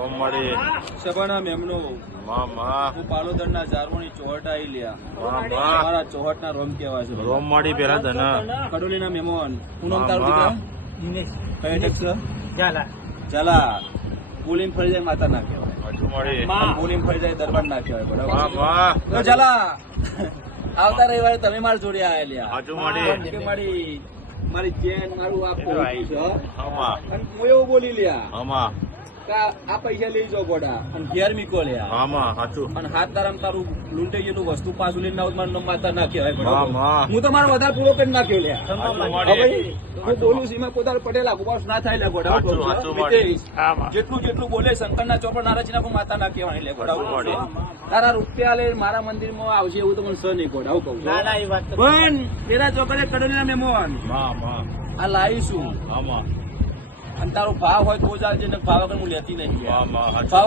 રોમવાડી સભાના મેમનો મામા હું પાલોદરના જારવણી ચોહટ આવી લ્યા મામા મારા ચોહટના રોમ કેવા છે રોમવાડી પેલા ધના કડોલીના મહેમાન હું નામ તારું દીકરા કઈ અટક છે ચાલા બોલીને ફરી જાય માતા ના કહેવાય હજુવાડી બોલીને ફરી જાય દરબાર ના કહેવાય બરાબર મામા તો ચાલા આવતા રવિવારે તમે મારા જોડે આવેલા હજુવાડી મારી ચેન મારું આ પોતું છે આમાં અને હું એવું બોલી લ્યા આમાં આ પૈસા લઈ જાઓ ગોડા અને ઘેર મીકો લ્યા આમાં હાચું અને હાથ તારામ તારું લૂંટાઈ ગયેલું વસ્તુ પાછું લઈને આવું મારું નામ માતા ના કહેવાય બરાબર મામા હું તો મારો વધારે પૂરો કરી નાખ્યો લ્યા હજુવાડી હું બોલું છું એમાં પોતાનો પટેલ આખું ના થાય લ્યા ગોડા હાચું, હાચું વાળી. જેટલું બોલે શંકરના ચોપડ નારાજીના પણ માતા ના કહેવાય લે હાચું ગોડા વાળી. તારા રૂપિયા લે મારા મંદિરમાં આવશે એવું તો મને સર નહીં ગોડા આવું કહું છું. પણ તેરા ચોકડે કડોલીના મહેમાન મામા આ લાવીશું આમાં અને તારો ભાવ હોય તો જ આવજે ને ભાવ વગર હું લેતી નહીં મામા હાચું. ભાવ